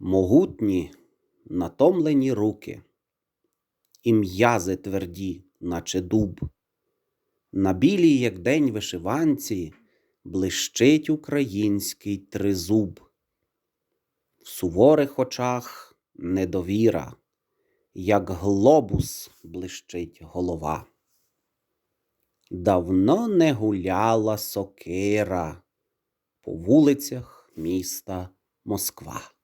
Могутні, натомлені руки, і м'язи тверді, наче дуб. На білій, як день вишиванці, блищить український тризуб. В суворих очах недовіра, як глобус блищить голова. Давно не гуляла сокира по вулицях міста Москва.